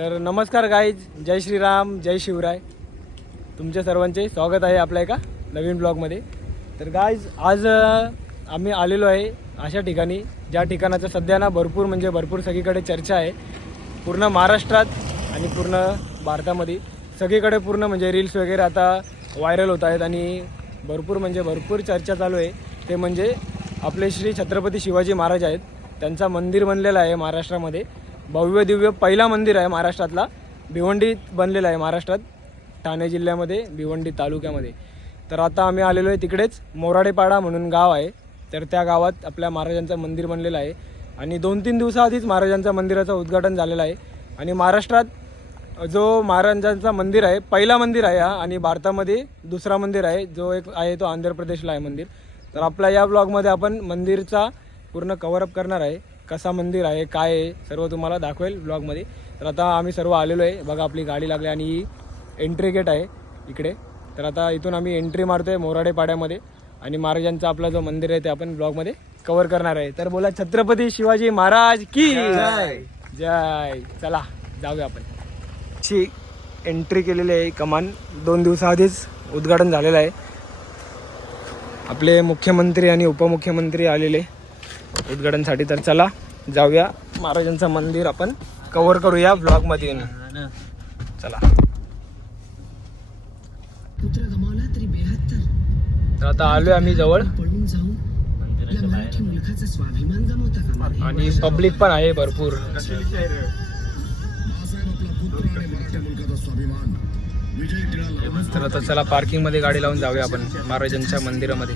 तर नमस्कार गाईज जय श्रीराम जय शिवराय. तुमच्या सर्वांचे स्वागत आहे आपल्या एका नवीन ब्लॉगमध्ये तर गाईज आज आम्ही आलेलो आहे अशा ठिकाणी ज्या ठिकाणाचं सध्या ना भरपूर म्हणजे भरपूर सगळीकडे चर्चा आहे. पूर्ण महाराष्ट्रात आणि पूर्ण भारतामध्ये. सगळीकडे पूर्ण म्हणजे रील्स वगैरे आता व्हायरल होत आहेत आणि भरपूर म्हणजे भरपूर चर्चा चालू आहे. ते म्हणजे आपले श्री छत्रपती शिवाजी महाराज आहेत. त्यांचा मंदिर बनलेला आहे महाराष्ट्रामध्ये. भव्य दिव्य पहिला मंदिर आहे महाराष्ट्रातला. भिवंडीत बनलेला आहे महाराष्ट्रात. ठाणे जिल्ह्यामध्ये भिवंडी तालुक्यामध्ये. तर आता आम्ही आलेलो आहे तिकडेच मोराडेपाडा म्हणून गाव आहे. तर त्या गावात आपल्या महाराजांचं मंदिर बनलेलं आहे. आणि दोन तीन दिवसाआधीच महाराजांच्या मंदिराचं उद्घाटन झालेलं आहे. आणि महाराष्ट्रात जो महाराजांचा मंदिर आहे पहिला मंदिर आहे हा. आणि भारतामध्ये दुसरा मंदिर आहे जो एक आहे तो आंध्र प्रदेशला आहे मंदिर. तर आपल्या या ब्लॉगमध्ये आपण मंदिरचा पूर्ण कवरअप करणार आहे. कसा मंदिर आहे काय आहे सर्व तुम्हाला दाखवेल ब्लॉगमध्ये तर आता आम्ही सर्व आलेलो आहे. बघा आपली गाडी लागली आणि ही एंट्री गेट आहे इकडे. तर आता इथून आम्ही एंट्री मारतोय मोराडे पाड्यामध्ये आणि महाराजांचा आपला जो मंदिर आहे ते आपण ब्लॉगमध्ये कव्हर करणार आहे. तर बोला छत्रपती शिवाजी महाराज की? जय. जय. चला जाऊया आपण. ची एंट्री केलेली आहे कमान. दोन दिवसाआधीच उद्घाटन झालेलं आहे. आपले मुख्यमंत्री आणि उपमुख्यमंत्री आलेले. उद्घाटनसाठी तर चला जाऊया. महाराजांचं मंदिर आपण कव्हर करूया ब्लॉगमध्ये चला. तरी आता आलोय आम्ही जवळ. आणि पब्लिक पण आहे भरपूर. तर आता चला पार्किंगमध्ये गाडी लावून जाऊया आपण महाराजांच्या मंदिरामध्ये.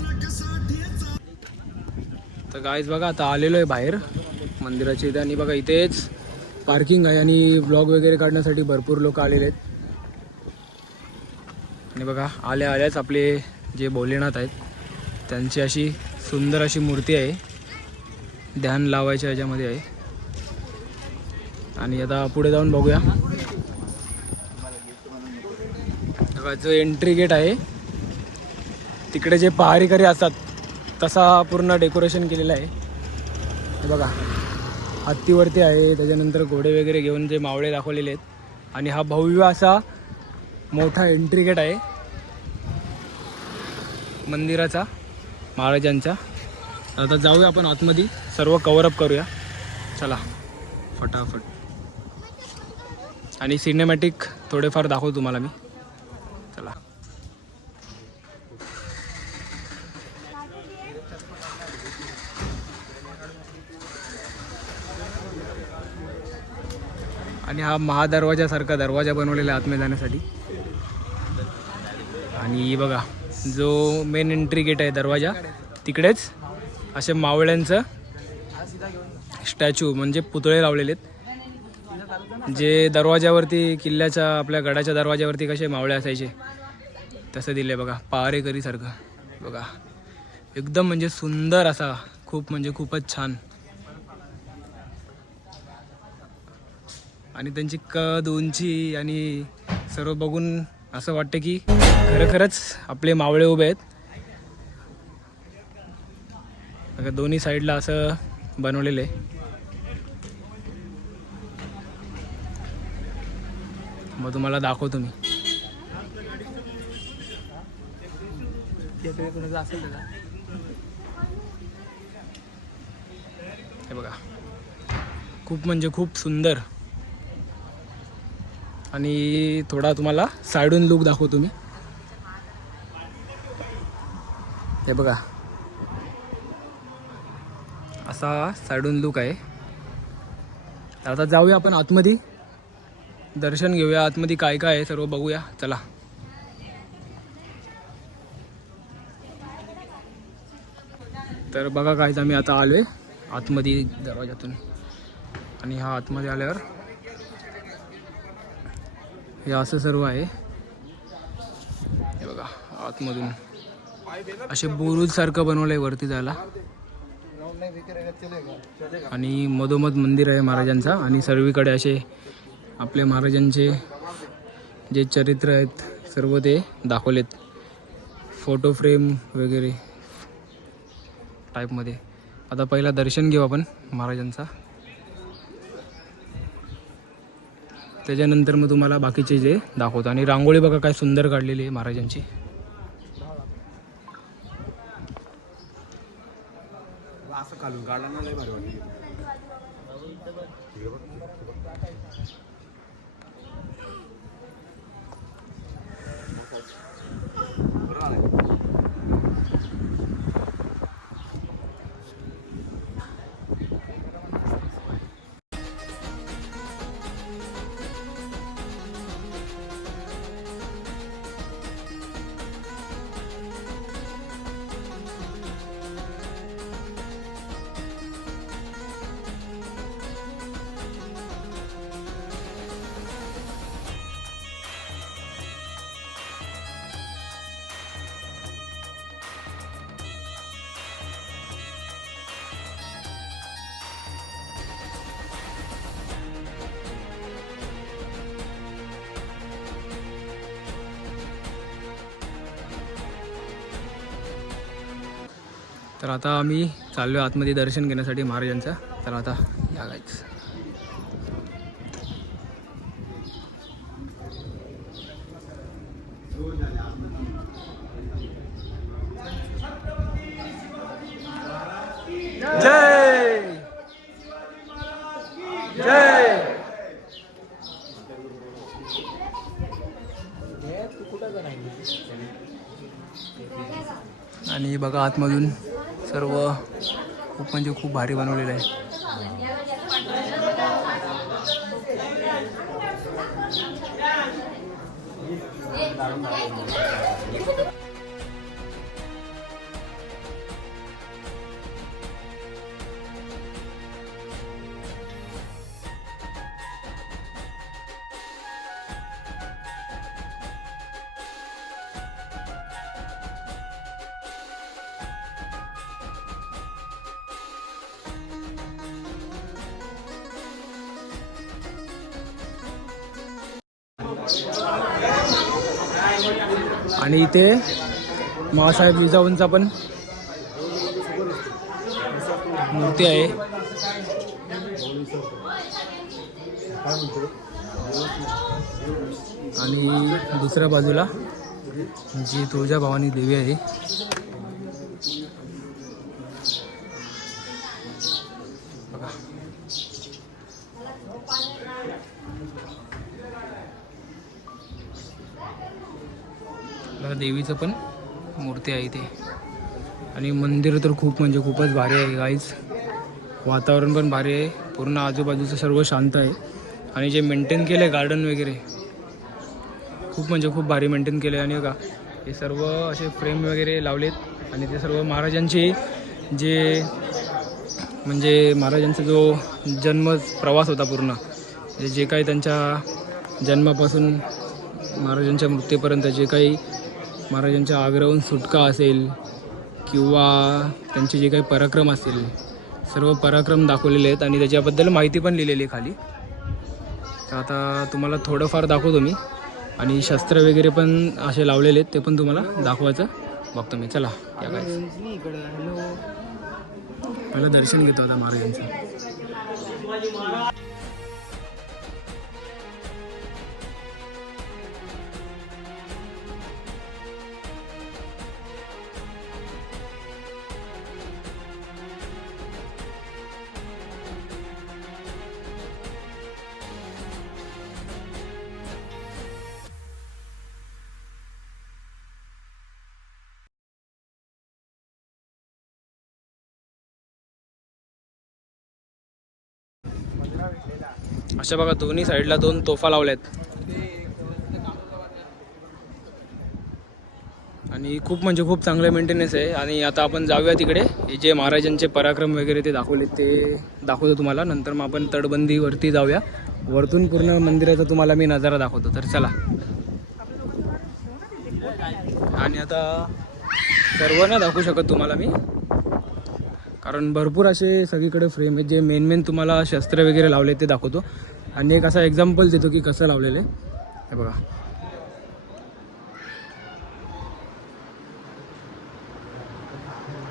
गाईज बघा आता आलेलो आहे बाहेर. मंदिराच्या इथे. आणि बघा इथेच पार्किंग आहे आणि ब्लॉग वगैरे काढण्यासाठी भरपूर लोक आलेले आहेत. आणि बघा आल्या आल्याच आपले जे भोलेनाथ आहेत त्यांची अशी सुंदर अशी मूर्ती आहे. ध्यान लावायच्या ह्याच्यामध्ये आहे. आणि आता पुढे जाऊन बघूया. बघा, जो एंट्री गेट आहे तिकडे जे पहारेकरी असतात तसा पूर्ण डेकोरेशन केलेला आहे. हे बघा. हत्तीवरती आहे. त्याच्यानंतर घोडे वगैरे घेऊन जे मावळे दाखवलेले आहेत. आणि हा भव्य असा मोठा एंट्री गेट आहे. मंदिराचा महाराजांचा. आता जाऊया आपण आतमध्ये. सर्व कवरअप करूया. चला. फटाफट. आणि सिनेमॅटिक थोडेफार दाखवू तुम्हाला मी. आणि हा महादरवाजासारखा दरवाजा बनवलेला आहे आतमध्ये जाण्यासाठी. आणि बघा जो मेन एंट्री गेट आहे दरवाजा तिकडेच असे मावळ्यांचं स्टॅच्यू म्हणजे पुतळे लावलेले आहेत. जे दरवाजावरती किल्ल्याच्या आपल्या गडाच्या दरवाजावरती कसे मावळे असायचे तसं दिले बघा पारेकरीसारखं. बघा एकदम म्हणजे सुंदर असा खूप म्हणजे खूपच छान. आणि त्यांची कद उंची आणि सर्व बघून असं वाटतं की खरोखरच आपले मावळे उभे आहेत. दोन्ही साईडला असं बनवलेलं आहे. मग तुम्हाला दाखवतो मी. हे बघा. खूप म्हणजे खूप सुंदर. आणि थोडा तुम्हाला साईडून लुक दाखवतो मी. हे बघा. असा साईडून लुक आहे. तर आता जाऊया आपण आतमध्ये. दर्शन घेऊया आतमध्ये काय काय आहे सर्व बघूया. चला. तर बघा काय आम्ही आता आलोय आतमध्ये दरवाजातून आणि हा आतमध्ये आल्यावर हे असं सर्व आहे. हे बघा आतमधून असे बुरुज सारखं बनवलंय वरती जायला. आणि मधोमध मंदिर आहे महाराजांचा. आणि सर्वीकडे असे आपल्या महाराजांचे जे चरित्र आहेत सर्व ते दाखवलेत. फोटो फ्रेम वगैरे टाईपमध्ये आता पहिला दर्शन घेऊ आपण महाराजांचा. त्याच्यानंतर मग तुम्हाला बाकीचे जे दाखवतो. आणि रांगोळी बघा काय सुंदर काढलेली आहे महाराजांची. असं घालून काढला तर आता आम्ही चाललो आहे आतमध्ये दर्शन घेण्यासाठी महाराजांचं. तर आता लागायच जय! जय! आणि बघा आतमधून सर्व खूप म्हणजे खूप भारी बनवलेलं आहे. आणि इथे मासाहेब जिजाऊंचा पण मूर्ती आहे. आणि दुसऱ्या बाजूला जी तुळजा भवानी देवी आहे. देवीचं पण मूर्ती आहे इथे. आणि मंदिर तर खूप म्हणजे खूपच भारी आहे गाईज वातावरण पण भारी आहे. पूर्ण आजूबाजूचं सर्व शांत आहे. आणि जे मेंटेन केलं आहे गार्डन वगैरे खूप म्हणजे खूप भारी मेंटेन केलं आहे आणि का हे सर्व असे फ्रेम वगैरे लावलेत. आणि ते सर्व महाराजांचे जे म्हणजे महाराजांचा जो जन्म प्रवास होता पूर्ण जे काही त्यांच्या जन्मापासून महाराजांच्या मृत्यूपर्यंत जे काही महाराजांच्या आग्रहून सुटका असेल किंवा त्यांचे जे काही पराक्रम असेल सर्व पराक्रम दाखवलेले आहेत आणि त्याच्याबद्दल माहिती पण लिहिलेली आहे खाली. तर आता तुम्हाला थोडंफार दाखवतो मी आणि शस्त्र वगैरे पण असे लावलेले आहेत ते पण तुम्हाला दाखवायचं. बघतो मी. चला या काय पहिलं दर्शन घेतो आता महाराजांचं. अशा बघा दोन्ही साईडला दोन तोफा लावल्यात. आणि खूप म्हणजे खूप चांगलं मेंटेनन्स आहे. आणि आता आपण जाऊया तिकडे. हे जे महाराजांचे पराक्रम वगैरे ते दाखवले ते दाखवतो तुम्हाला. नंतर मग आपण तटबंदीवरती जाऊया. वरतून पूर्ण मंदिराचा तुम्हाला मी नजारा दाखवतो. तर चला. आणि आता सर्व ना दाखवू शकत तुम्हाला मी. कारण भरपूर असे सगळीकडे फ्रेम आहेत. जे मेन मेन तुम्हाला शस्त्र वगैरे लावले ते दाखवतो. आणि एक असा एक्झाम्पल देतो की कसं लावलेलं आहे. हे बघा.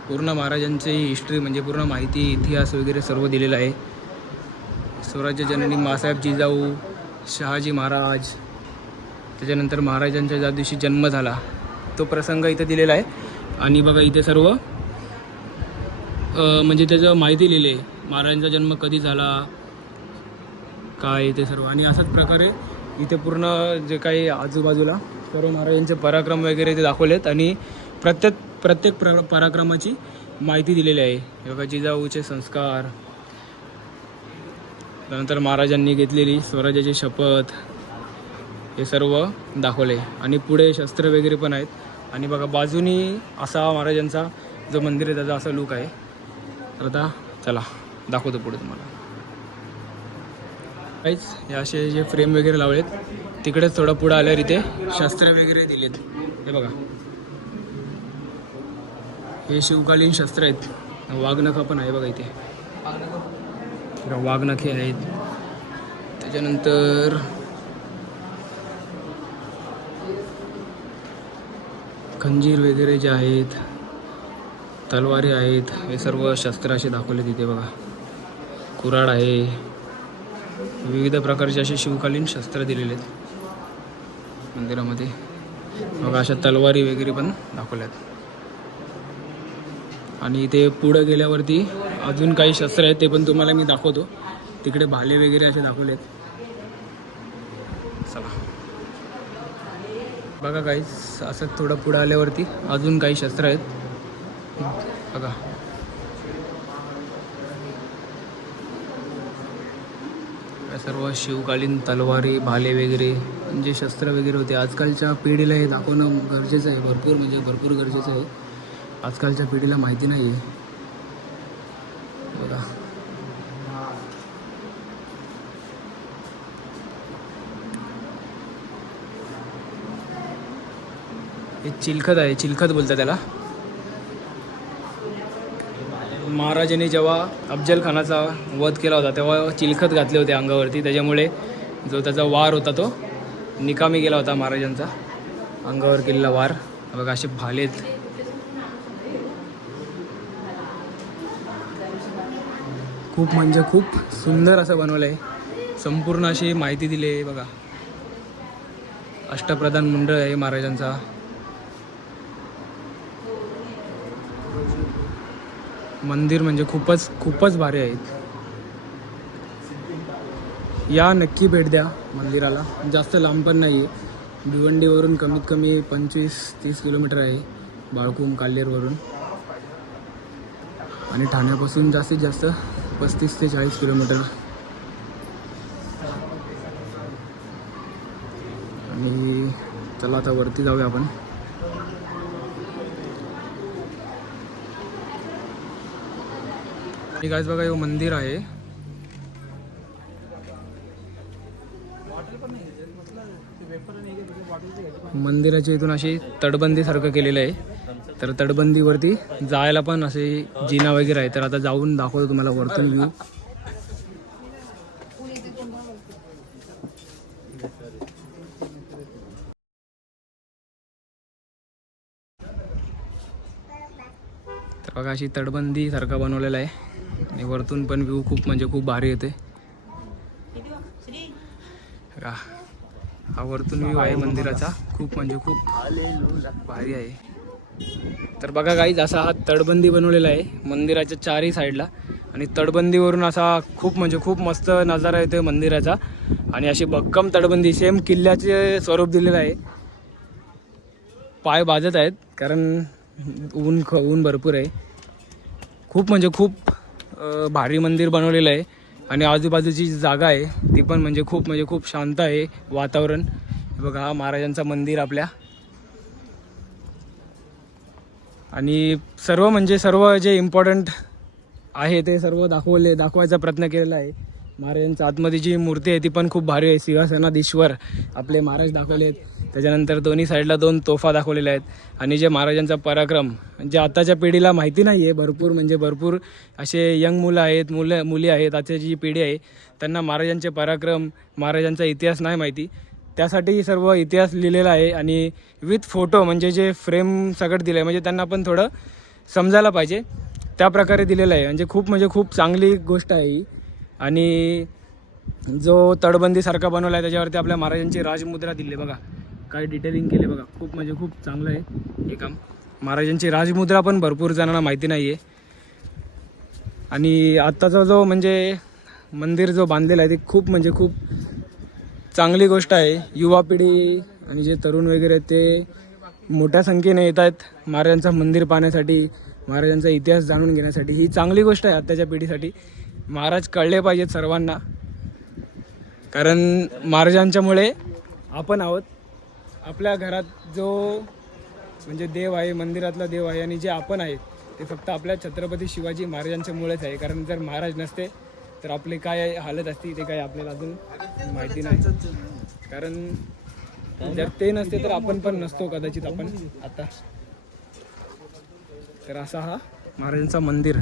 पूर्ण महाराजांची हिस्ट्री म्हणजे पूर्ण माहिती इतिहास वगैरे सर्व दिलेलं आहे. स्वराज्य जननी मासाहेब जिजाऊ शहाजी महाराज त्याच्यानंतर महाराजांच्या ज्या दिवशी जन्म झाला तो प्रसंग इथे दिलेला आहे. आणि बघा इथे सर्व म्हणजे त्याचं माहिती लिहिली आहे महाराजांचा जन्म कधी झाला काय ते सर्व. आणि अशाच प्रकारे इथे पूर्ण जे काही आजूबाजूला सर्व महाराजांचे पराक्रम वगैरे ते दाखवलेत आणि प्रत्येक प्रत्येक प्र पराक्रमाची माहिती दिलेली आहे. योगा जिजाऊचे संस्कार. त्यानंतर महाराजांनी घेतलेली स्वराज्याची शपथ. हे सर्व दाखवले. आणि पुढे शस्त्र वगैरे पण आहेत. आणि बघा बाजूनी असा महाराजांचा जो मंदिर आहे त्याचा असा लुक आहे. तर आता चला दाखवतो पुढे तुम्हाला. काहीच हे असे जे फ्रेम वगैरे लावलेत तिकडेच थोडं पुढं आल्यावर इथे शस्त्र वगैरे दिलेत. हे बघा. हे शिवकालीन शस्त्र आहेत. वाघनखं पण आहे बघा इथे. वाघनखे आहेत. त्याच्यानंतर खंजीर वगैरे जे आहेत तलवारी आहेत हे सर्व शस्त्र असे दाखवले तिथे बघा. कुराड आहे. विविध प्रकारचे असे शिवकालीन शस्त्र दिलेले आहेत. मंदिरामध्ये. बघा अशा तलवारी वगैरे पण दाखवल्यात आणि इथे पुढं गेल्यावरती अजून काही शस्त्र आहेत ते पण तुम्हाला मी दाखवतो. तिकडे भाले वगैरे असे दाखवले आहेत. चला. बघा काहीच असं थोडं पुढं आल्यावरती अजून काही शस्त्र आहेत. बघा. सर्व शिवकालीन तलवारी भाले वगैरे जे शस्त्र वगैरे होते आजकालच्या पिढीला हे दाखवणं गरजेचं आहे भरपूर म्हणजे भरपूर गरजेचं आहे. आजकालच्या पिढीला माहिती नाही आहे बघा. हे चिलखत आहे चिलखत बोलतात त्याला. महाराजांनी जेव्हा अफजल खानाचा वध केला होता तेव्हा चिलखत घातले होते अंगावरती. त्याच्यामुळे जो त्याचा वार होता तो निकामी गेला होता महाराजांचा. अंगावर केलेला वार. बघा असे भालेत खूप म्हणजे खूप सुंदर असं बनवलं आहे संपूर्ण अशी माहिती दिली आहे बघा. अष्टप्रधान मंडळ आहे महाराजांचा. मंदिर म्हणजे खूपच खूपच भारी आहेत या नक्की भेट द्या मंदिराला. जास्त लांब पण नाही आहे भिवंडीवरून कमीत कमी पंचवीस तीस किलोमीटर आहे बाळकुम काल्हेरवरून आणि ठाण्यापासून जास्तीत जास्त पस्तीस ते चाळीस किलोमीटर. आणि चला आता वरती जाऊया आपण. आणि गाईज बघा हे मंदिर आहे. मंदिराच्या इथून अशी तटबंदी सारखं केलेलं आहे. तर तटबंदीवरती जायला पण असे जिना वगैरे आहे. तर आता जाऊन दाखवतो तुम्हाला वरतून व्ह्यू तर बघा अशी तटबंदी सारखं बनवलेला आहे. आणि वरतून पण व्ह्यू खूप म्हणजे खूप भारी येते. बघा. हा वरतून व्ह्यू आहे मंदिराचा. खूप म्हणजे खूप भारी आहे. तर बघा गाईज असा हा तटबंदी बनवलेला आहे मंदिराच्या चारही साईडला आणि तटबंदीवरून असा खूप म्हणजे खूप मस्त नजारा येतो मंदिराचा. आणि अशी भक्कम तटबंदी सेम किल्ल्याचे स्वरूप दिलेलं आहे. पाय बाजत आहेत कारण ऊन ख ऊन भरपूर आहे. खूप म्हणजे खूप भारी मंदिर बनवलेलं आहे. आणि आजूबाजूची जी जागा आहे ती पण म्हणजे खूप म्हणजे खूप शांत आहे वातावरण. बघा हा महाराजांचा मंदिर आपल्या. आणि सर्व म्हणजे सर्व जे इम्पॉर्टंट आहे ते सर्व दाखवले दाखवायचा प्रयत्न केलेला आहे. महाराजांच्या आतमध्ये जी मूर्ती आहे ती पण खूप भारी आहे. सिंहासनाधीश्वर आपले महाराज दाखवले आहेत त्याच्यानंतर दोन्ही साईडला दोन तोफा दाखवलेल्या आहेत. आणि जे महाराजांचा पराक्रम जे आताच्या पिढीला माहिती नाही आहे भरपूर म्हणजे भरपूर असे यंग मुलं आहेत मुलं मुली आहेत आताची जी पिढी आहे त्यांना महाराजांचे पराक्रम महाराजांचा इतिहास नाही माहिती. त्यासाठी सर्व इतिहास लिहिलेला आहे आणि विथ फोटो म्हणजे जे फ्रेम सगळं दिलं आहे म्हणजे त्यांना पण थोडं समजायला पाहिजे. त्या प्रकारे दिलेलं आहे. म्हणजे खूप म्हणजे खूप चांगली गोष्ट आहे ही. आणि जो तडबंदीसारखा बनवला आहे त्याच्यावरती आपल्या महाराजांची राजमुद्रा दिली बघा. काय डिटेलिंग केले बघा. खूप म्हणजे खूप चांगलं आहे हे काम. महाराजांची राजमुद्रा पण भरपूर जणांना माहिती नाही आहे आणि आत्ताचा जो म्हणजे मंदिर जो बांधलेला आहे ते खूप म्हणजे खूप चांगली गोष्ट आहे. युवा पिढी आणि जे तरुण वगैरे आहेत ते मोठ्या संख्येने येत आहेत. महाराजांचं मंदिर पाहण्यासाठी महाराजांचा इतिहास जाणून घेण्यासाठी ही चांगली गोष्ट आहे आत्ताच्या पिढीसाठी. महाराज कळले पाहिजेत सर्वांना. कारण महाराजांच्यामुळे आपण आहोत. आपल्या घरात जो म्हणजे देव आहे मंदिरातला देव आहे आणि जे आपण आहे ते फक्त आपल्या छत्रपती शिवाजी महाराजांच्यामुळेच आहे. कारण जर महाराज नसते तर आपले काय हालत असती ते काय आपल्याला अजून माहिती नाही. कारण जर ते नसते तर आपण पण नसतो कदाचित आपण. आता. तर असा हा महाराजांचा मंदिर.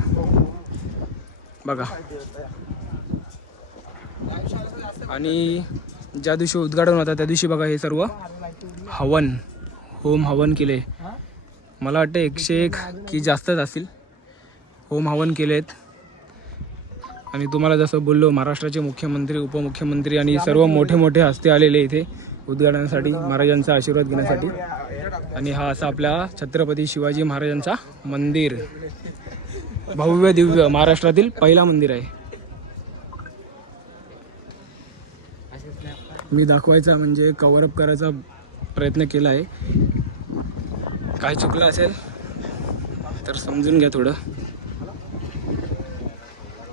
बघा. आणि ज्या दिवशी उद्घाटन होता त्या दिवशी बघा हे सर्व. हवन होम हवन केले. मला वाटतं एकशे एक की जास्तच असतील. होम हवन केलेत. आणि तुम्हाला जसं बोललो महाराष्ट्राचे मुख्यमंत्री उपमुख्यमंत्री आणि सर्व मोठे मोठे हस्ते आलेले इथे उद्घाटनासाठी महाराजांचा आशीर्वाद घेण्यासाठी. आणि हा असा आपल्या छत्रपती शिवाजी महाराजांचा मंदिर. भव्य दिव्य महाराष्ट्रातील पहिला मंदिर आहे. मी दाखवायचा म्हणजे कवर अप करायचा प्रयत्न केला आहे. काय चुकलं असेल तर समजून घ्या थोडं.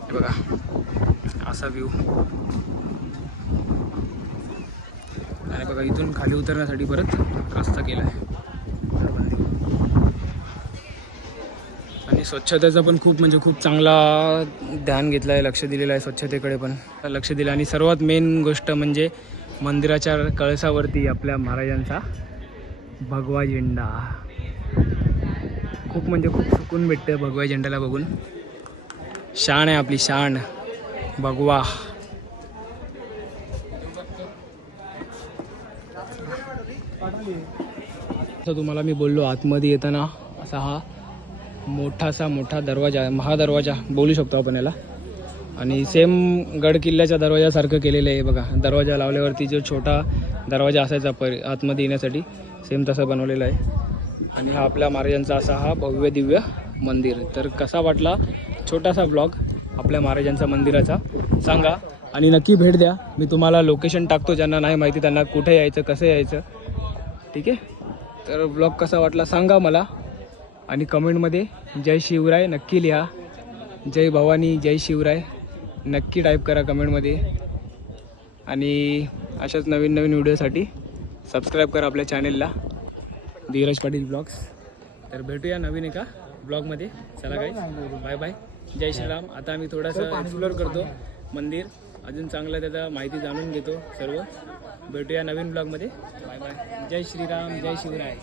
हे बघा असा व्ह्यू आणि बघा इथून खाली उतरण्यासाठी परत रस्ता केला आहे. आणि स्वच्छतेचा पण खूप म्हणजे खूप चांगला ध्यान घेतलं आहे लक्ष दिलेलं आहे स्वच्छतेकडे पण. लक्ष दिलं. आणि सर्वात मेन गोष्ट म्हणजे मंदिराच्या कळसावरती आपल्या महाराजांचा भगवा झेंडा. खूप म्हणजे खूप सुकून भेटतं भगवा झेंड्याला बघून. शान आहे आपली शान. भगवा. तर तुम्हाला मी बोललो आतमध्ये येताना असा हा मोठासा मोठा दरवाजा आहे महादरवाजा बोलू शकतो आपण याला. आणि सेम गड किल्ल्याच्या दरवाजासारखं केलेलं आहे बघा. दरवाजा लावल्यावरती जो छोटा दरवाजा असायचा पर आतमध्ये येण्यासाठी सेम तसा बनवलेला आहे. आणि हा आपल्या महाराजांचा असा हा भव्य दिव्य मंदिर. तर कसा वाटला? छोटासा ब्लॉग आपल्या महाराजांचा मंदिराचा. सांगा आणि नक्की भेट द्या. मी तुम्हाला लोकेशन टाकतो. ज्यांना नाही माहिती त्यांना कुठे यायचं कसं यायचं. ठीक आहे? तर ब्लॉग कसा वाटला सांगा मला. आणि कमेंटमध्ये जय शिवराय नक्की लिहा. जय भवानी जय शिवराय. नक्की टाईप करा कमेंटमध्ये आणि अशाच नवीन नवीन व्हिडिओसाठी सबस्क्राईब करा आपल्या चॅनेलला धीरज पाटील ब्लॉग्स तर भेटूया नवीन एका ब्लॉगमध्ये चला काही बाय बाय जय श्रीराम. आता आम्ही थोडासा एक्सप्लोअर करतो मंदिर. अजून चांगलं त्याचा माहिती जाणून घेतो सर्व. भेटूया नवीन ब्लॉगमध्ये बाय बाय जय श्रीराम. जय शिवराय.